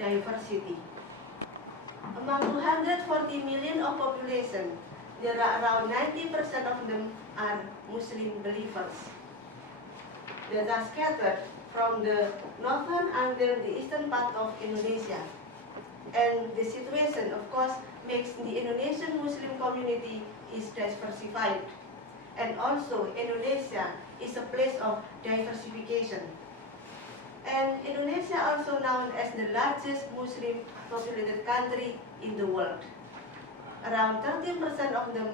diversity. Among 240 million of population, there are around 90% of them are Muslim believers. They are scattered from the northern until the eastern part of Indonesia. And the situation, of course, makes the Indonesian Muslim community is diversified. And also, Indonesia is a place of diversification. And Indonesia also known as the largest Muslim populated country in the world. Around 13% of the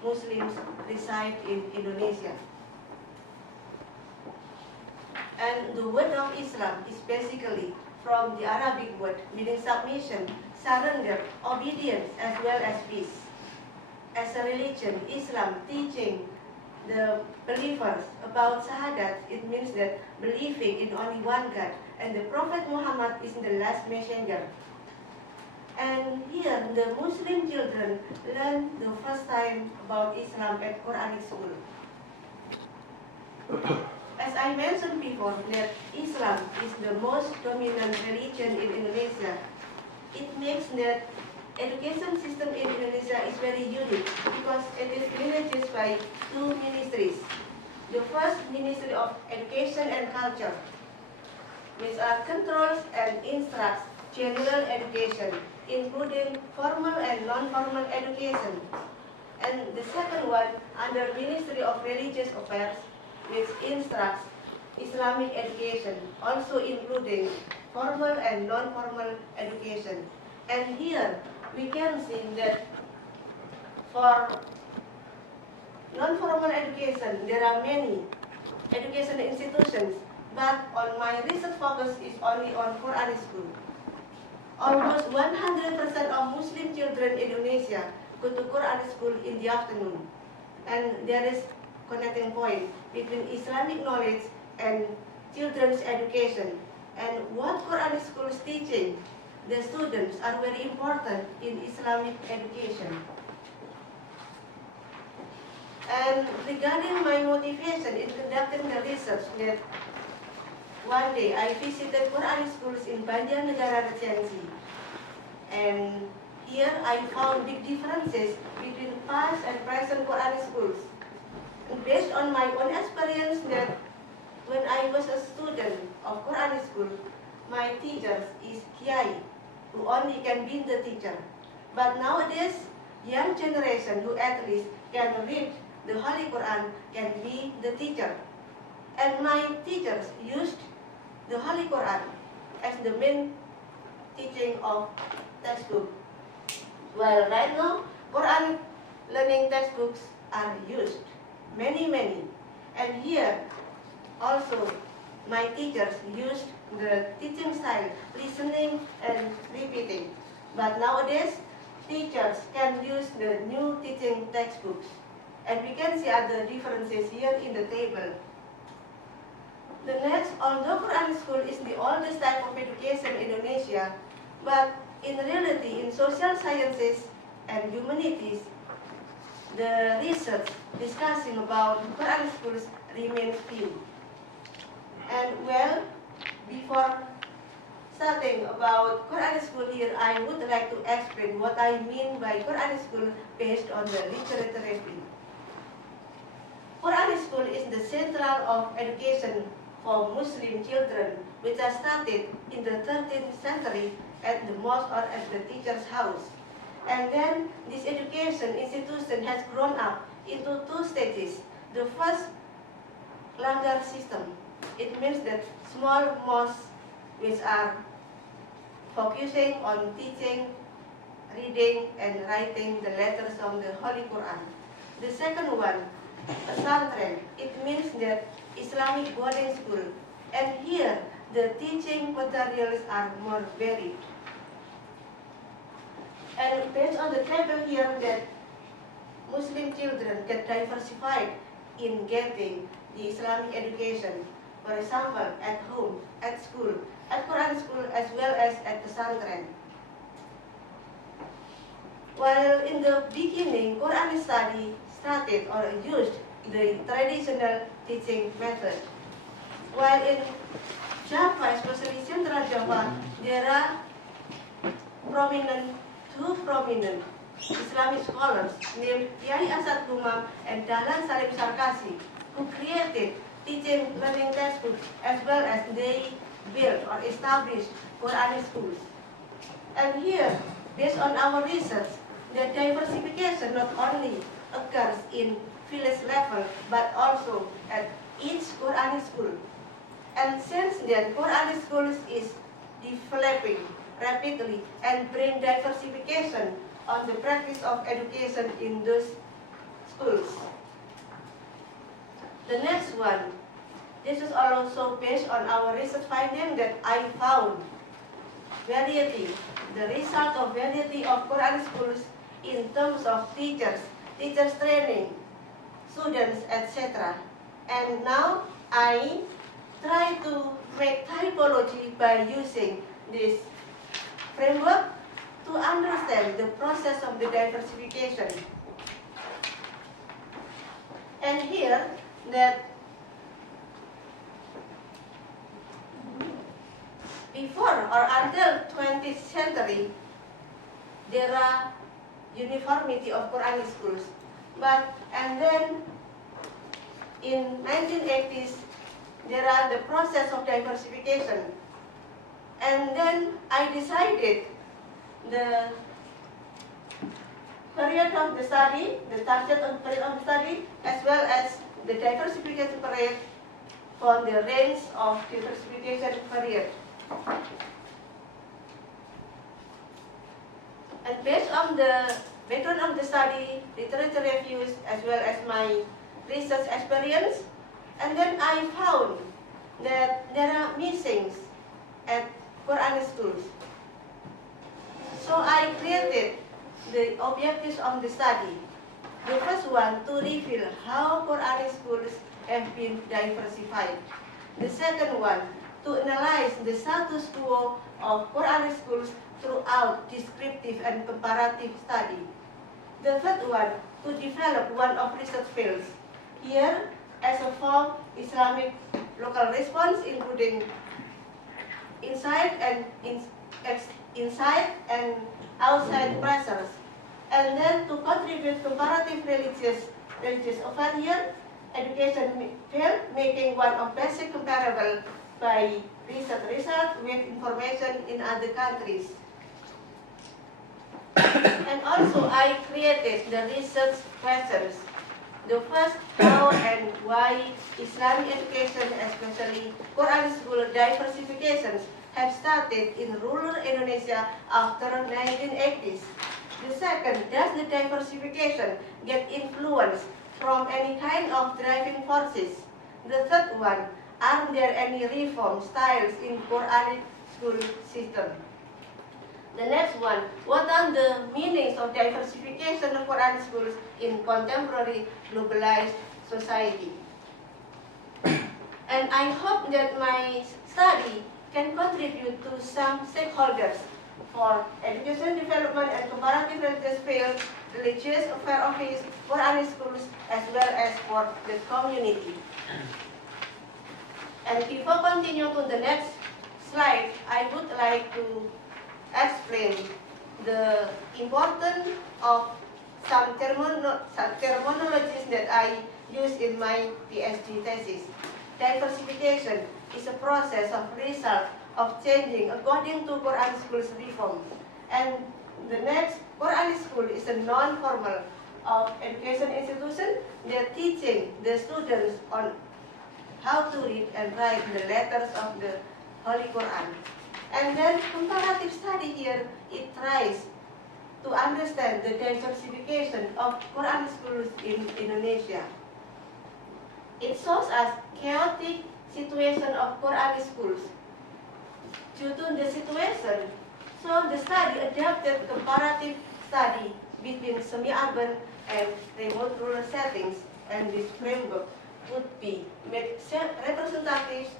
Muslims reside in Indonesia. And the word of Islam is basically from the Arabic word meaning submission, surrender, obedience, as well as peace. As a religion, Islam teaching the believers about Shahadat, it means that believing in only one God, and the Prophet Muhammad is the last messenger. And here, the Muslim children learn the first time about Islam at Quranic school. As I mentioned before, that Islam is the most dominant religion in Indonesia. It makes that education system in Indonesia is very unique because it is managed by two ministries. The first, Ministry of Education and Culture, which controls and instructs general education, including formal and non-formal education. And the second one, under Ministry of Religious Affairs, which instructs Islamic education, also including formal and non-formal education. And here we can see that for non-formal education, there are many education institutions, but on my research focus is only on Quranic school. Almost 100% of Muslim children in Indonesia go to Quranic school in the afternoon. And there is connecting point between Islamic knowledge and children's education. And what Quranic school is teaching the students are very important in Islamic education. And regarding my motivation in conducting the research, that one day I visited Quranic schools in Banjarnegara Regency, and here I found big differences between past and present Quranic schools. And based on my own experience, that when I was a student of Quranic school, my teachers is Kiai, who only can be the teacher. But nowadays, young generation who at least can read the Holy Quran can be the teacher. And my teachers used the Holy Quran as the main teaching of textbook. While right now, Quranic learning textbooks are used, many. And here, also, my teachers used the teaching style, listening and repeating. But nowadays, teachers can use the new teaching textbooks. And we can see other differences here in the table. The next, although Quranic school is the oldest type of education in Indonesia, but in reality, in social sciences and humanities, the research discussing about Quranic schools remains few. And well, before starting about Quranic school here, I would like to explain what I mean by Quranic school based on the literature review. Quranic school is the central of education for Muslim children, which are started in the 13th century at the mosque or at the teacher's house. And then this education institution has grown up into two stages. The first, Langgar system. It means that small mosques which are focusing on teaching, reading and writing the letters of the Holy Quran. The second one, Pesantren. It means that Islamic boarding school. And here, the teaching materials are more varied. And based on the table here, that Muslim children get diversified in getting the Islamic education. For example, at home, at school, at Quran school, as well as at the Pesantren. While in the beginning, Quran study started or used the traditional teaching method. While in Java, especially Central Java, there are two prominent Islamic scholars named Kiai Asad Gumam and Dahlan Salim Sarkasi, who created teaching learning textbooks as well as they built or established Quranic schools. And here, based on our research, the diversification not only occurs in village level but also at each Quranic school. And since then, Quranic schools is developing rapidly and bring diversification on the practice of education in those schools. The next one, this is also based on our research finding that I found variety, the result of variety of Quranic schools in terms of teachers training, students, etc. And now I try to make typology by using this framework to understand the process of the diversification. And here, that before or until 20th century, there are uniformity of Quranic schools. And then in 1980s, there are the process of diversification. And then I decided the period of the study, the target of period of study, as well as the diversification period for the range of diversification period. And based on the background of the study, literature reviews, as well as my research experience, and then I found that there are missings at Quranic schools. So I created the objectives of the study. The first one, to reveal how Quranic schools have been diversified. The second one, to analyze the status quo of Quranic schools throughout descriptive and comparative study. The third one, to develop one of research fields. Here, as a form Islamic local response, including inside and outside pressures. And then to contribute comparative religious event here, education field, making one of basic comparable by research result with information in other countries. And also I created the research questions. The first, how and why Islamic education, especially Quran school diversifications, have started in rural Indonesia after 1980s. The second, does the diversification get influence from any kind of driving forces? The third one, are there any reform styles in Quranic school system? The next one, what are the meanings of diversification of Quranic schools in contemporary globalized society? And I hope that my study can contribute to some stakeholders for education development and comparative religious field, religious affair office, Quranic schools, as well as for the community. And before continue to the next slide, I would like to explain the importance of some terminologies that I use in my Ph.D. thesis. Diversification is a process of result of changing according to Quran school's reform. And the next, Quran school is a non-formal of education institution that teaching the students on how to read and write the letters of the Holy Quran. And then comparative study here, it tries to understand the diversification of Quran schools in Indonesia. It shows us chaotic situation of Quran schools. Due to the situation, so the study adapted comparative study between semi-urban and remote rural settings, and this framework would be make representative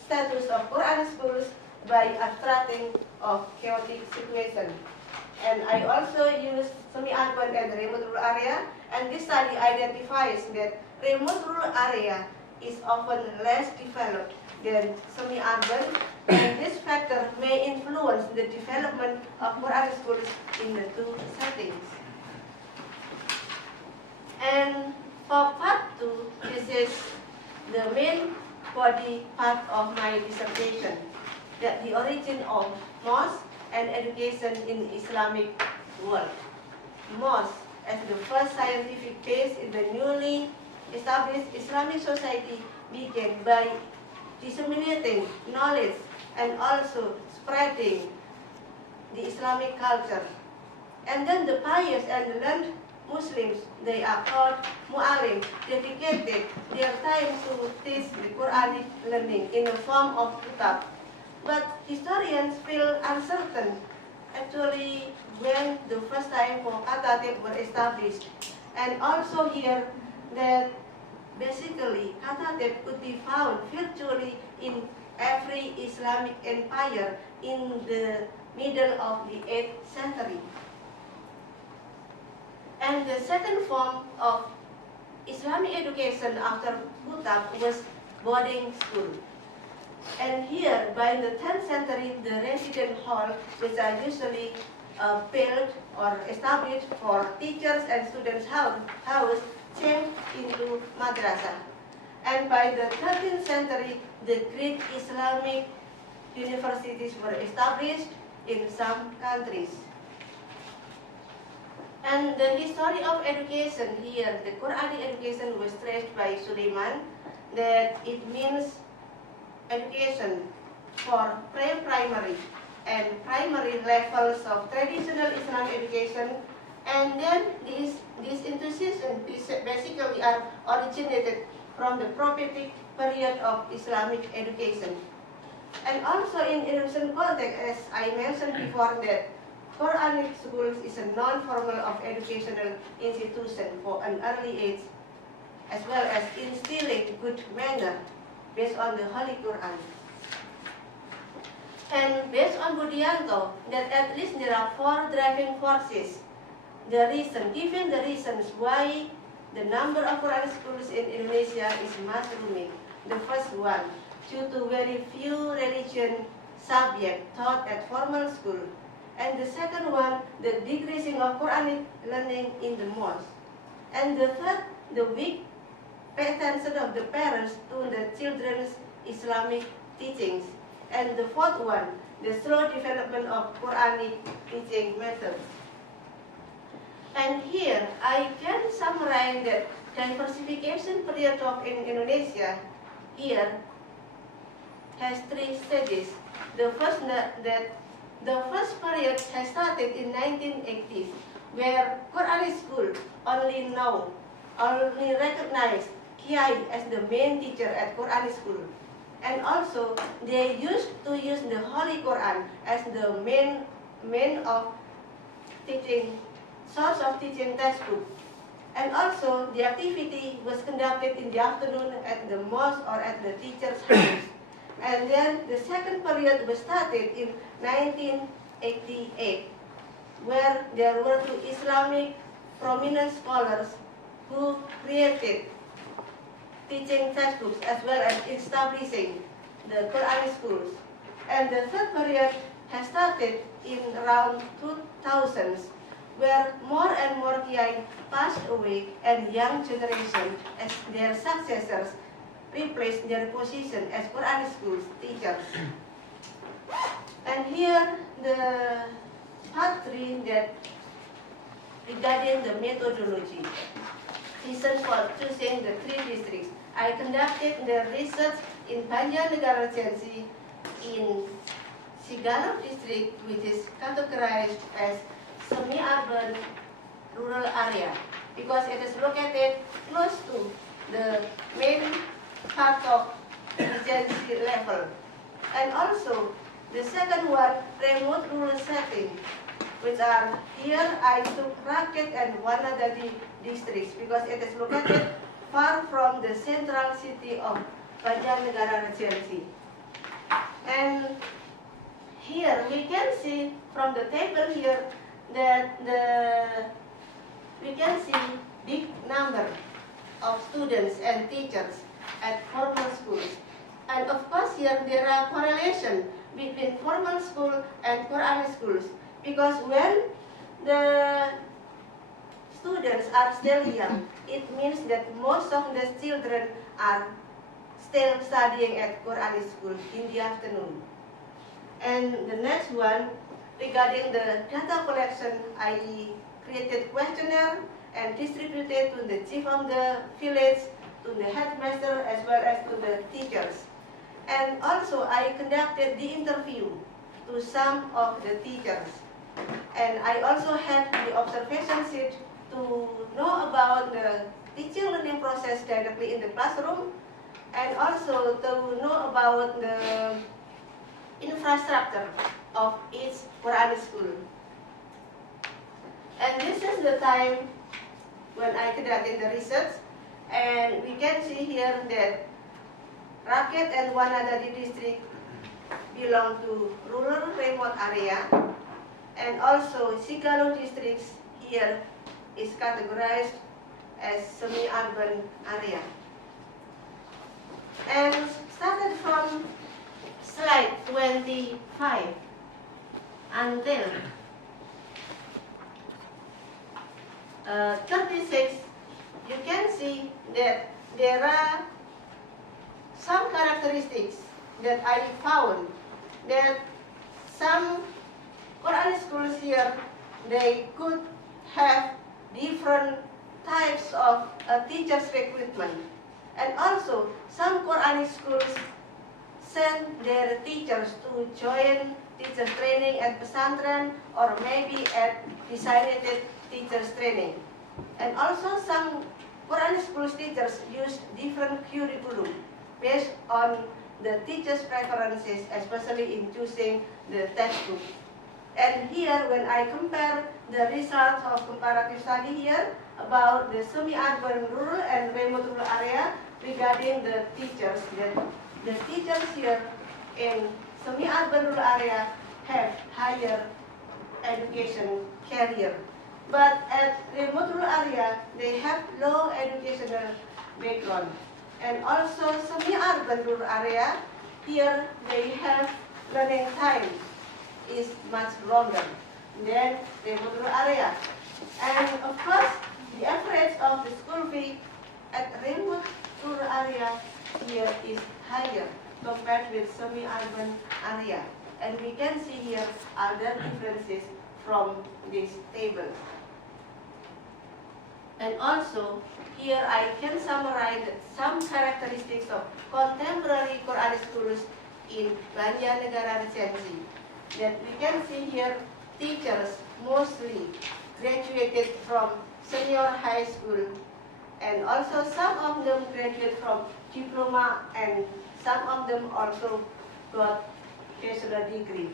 status of Quran schools by abstracting of chaotic situation. And I also use semi-urban and remote rural area, and this study identifies that remote rural area is often less developed than semi-urban, and this factor may influence shows the development of Quran schools in the two settings. And for part 2, this is the main body part of my dissertation, that the origin of mosque and education in the Islamic world. Mosque as the first scientific base in the newly established Islamic society began by disseminating knowledge and also spreading the Islamic culture. And then the pious and learned Muslims, they are called mu'alim, dedicated their time to teach the Quranic learning in the form of kitab. But historians feel uncertain actually when the first time for Katatib were established. And also here that basically Katatib could be found virtually in every Islamic empire in the middle of the 8th century. And the second form of Islamic education after Kutab was boarding school. And here, by the 10th century, the resident hall, which are usually built or established for teachers and students' house, changed into madrasah. And by the 13th century, the Greek Islamic universities were established in some countries. And the history of education here, the Quranic education was traced by Suleiman, that it means education for pre-primary and primary levels of traditional Islamic education. And then these institutions basically are originated from the prophetic period of Islamic education. And also in Indonesian context, as I mentioned before, that Quranic schools is a non-formal of educational institution for an early age, as well as instilling good manner based on the Holy Quran. And based on Budianto, that at least there are 4 driving forces. Given the reasons why the number of Quranic schools in Indonesia is mushrooming. The first one, due to very few religion subjects taught at formal school. And the second one, the decreasing of Quranic learning in the mosque. And the third, the weak attention of the parents to the children's Islamic teachings. And the fourth one, the slow development of Quranic teaching methods. And here, I can summarize that diversification period of in Indonesia here has 3 stages. The first period has started in 1980s, where Quranic school only recognize Kiai as the main teacher at Quranic school. And also, they used to use the Holy Quran as the main of teaching, source of teaching textbook. And also, the activity was conducted in the afternoon at the mosque or at the teacher's house. And then the second period was started in 1988, where there were 2 Islamic prominent scholars who created teaching textbooks as well as establishing the Quranic schools. And the third period has started in around 2000s, where more and more Kiai passed away and young generation as their successors replaced their position as Quranic schools teachers. And here the part 3 that regarding the methodology. Reason for choosing the 3 districts. I conducted the research in Banjarnegara Regency in Sigalap district, which is categorized as semi-urban rural area because it is located close to the main part of Regency level. And also the second one, remote rural setting, which are here I took Rakyat and Wanadadi districts because it is located far from the central city of Banjarnegara Regency. And here we can see from the table here that we can see big number of students and teachers at formal schools. And of course here there are correlation between formal school and Quranic schools, because when the students are still young, it means that most of the children are still studying at Quranic school in the afternoon. And the next one, regarding the data collection, I created questionnaire and distributed to the chief of the village, to the headmaster, as well as to the teachers. And also I conducted the interview to some of the teachers. And I also had the observation sheet to know about the teaching learning process directly in the classroom, and also to know about the infrastructure of each Quranic school. And this is the time when I conducted the research, and we can see here that Rakyat and Wanadadi district belong to rural remote area, and also Sigalo districts here is categorized as semi-urban area. And started from slide 25 until 36, you can see that there are some characteristics that I found, that some Quranic schools here, they could have different types of teachers recruitment. And also, some Quranic schools send their teachers to join teachers training at pesantren, or maybe at designated teachers training. And also some Quranic schools teachers use different curriculum based on the teachers' preferences, especially in choosing the textbook. And here, when I compare the results of comparative study here about the semi-urban rural and remote rural area regarding the teachers, that the teachers here in semi-urban rural area have higher education career. But at remote rural area, they have low educational background. And also semi-urban rural area, here they have learning time is much longer than remote rural area. And of course, the average of the school fee at remote rural area here is higher compared with semi-urban area. And we can see here other differences from this table. And also, here I can summarize some characteristics of contemporary Quranic schools in Banjarnegara Regency. That we can see here, teachers mostly graduated from senior high school, and also some of them graduate from diploma, and some of them also got bachelor degree.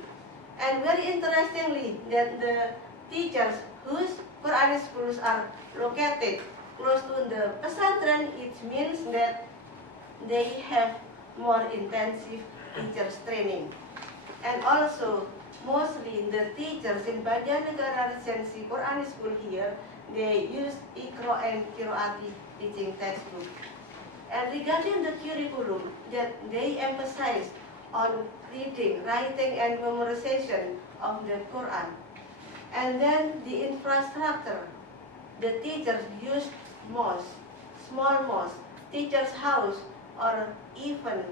And very interestingly, that the teachers whose Quranic schools are located close to the pesantren, it means that they have more intensive teachers training. And also, mostly the teachers in Banjarnegara Regency Quranic school here, they use Iqra and Qiraati teaching textbook. And regarding the curriculum, that they emphasize on reading, writing, and memorization of the Quran. And then the infrastructure, the teachers use mosque, small mosque, teacher's house, or even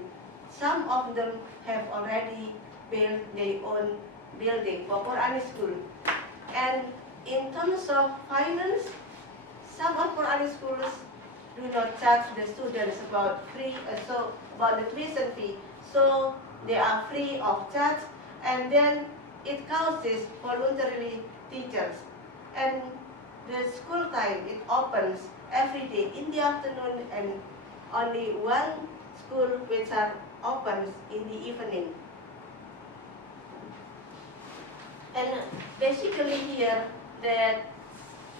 some of them have already built their own building for Quranic school. And in terms of finance, some of Quranic schools do not charge the students about the tuition fee, so they are free of charge, and then it counts voluntarily teachers. And the school time, it opens every day in the afternoon, and only one school which are opens in the evening. And basically here, that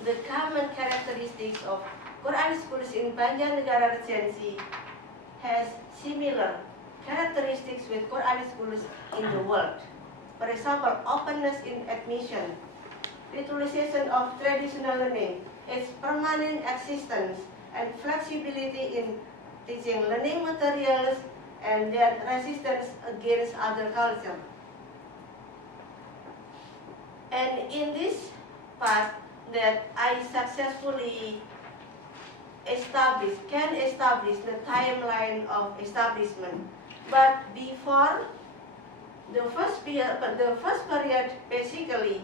the common characteristics of Quranic schools in Banjarnegara Regency has similar characteristics with Quranic schools in the world. For example, openness in admission, utilization of traditional learning, its permanent existence, and flexibility in teaching learning materials, and their resistance against other culture. And in this part that I successfully can establish the timeline of establishment. But before the first period, basically,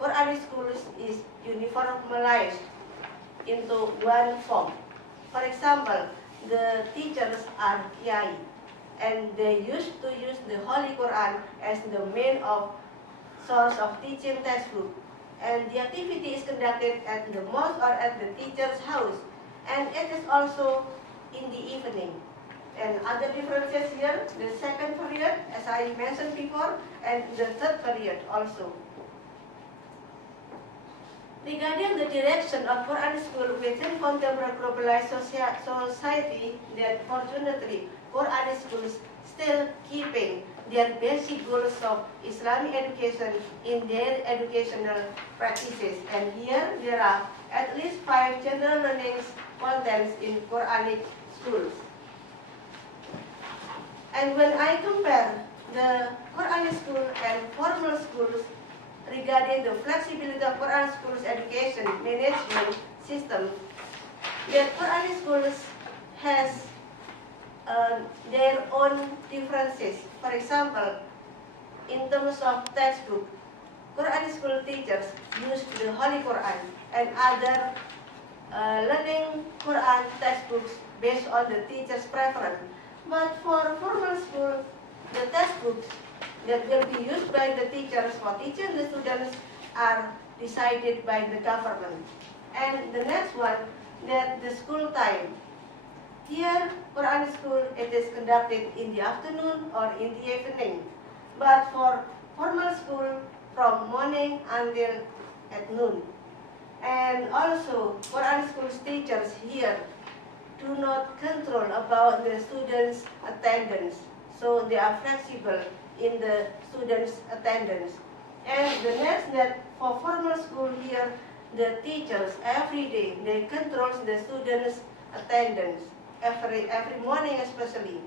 Quranic schools is uniformized into one form. For example, the teachers are kiai, and they used to use the Holy Quran as the main source of teaching textbook. And the activity is conducted at the mosque or at the teacher's house. And it is also in the evening. And other differences here, the second period, as I mentioned before, and the third period also. Regarding the direction of Quran school within contemporary globalized society, that fortunately Quran schools still keeping their basic goals of Islamic education in their educational practices. And here there are at least 5 general learning contents in Quranic schools. And when I compare the Quranic school and formal schools regarding the flexibility of Quran schools education management system, the Quranic schools has their own differences. For example, in terms of textbook, Quranic school teachers use the Holy Quran and other learning Quran textbooks based on the teacher's preference. But for formal school, the textbooks that will be used by the teachers for teaching the students are decided by the government. And the next one, that the school time. Here, Quran school, it is conducted in the afternoon or in the evening. But for formal school, from morning until at noon. And also, Quran school's teachers here do not control about the students' attendance. So they are flexible in the students' attendance. And the next, that for formal school here, the teachers every day, they control the students' attendance, every morning especially.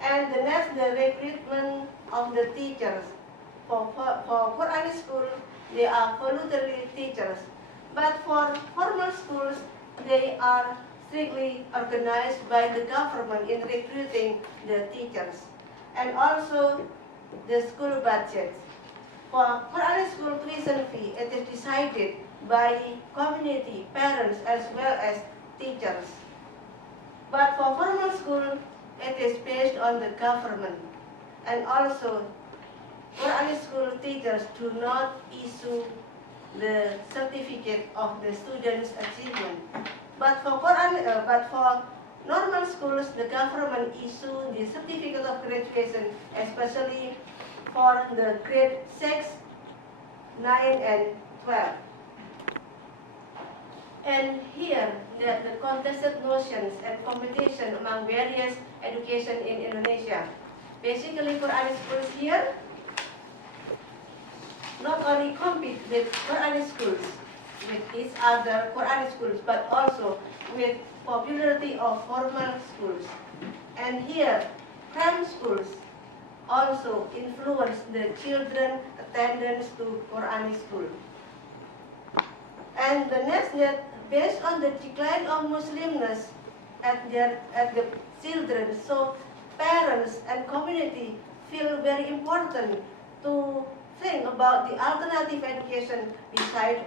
And the next, the recruitment of the teachers. For Quranic school, they are voluntary teachers. But for formal schools, they are strictly organized by the government in recruiting the teachers. And also the school budget. For Quranic school tuition fee, it is decided by community, parents, as well as teachers. But for formal school, it is based on the government. And also, Quranic school teachers do not issue the certificate of the students' achievement. But for normal schools, the government issue the certificate of graduation, especially for the grade 6, 9, and 12. And here, the contested notions and competition among various education in Indonesia. Basically, Quranic schools here not only compete with Quranic schools, with each other Quranic schools, but also with popularity of formal schools. And here, cram schools also influence the children attendance to Quranic school. And the next, that based on the decline of Muslimness at the children, so parents and community feel very important to think about the alternative education beside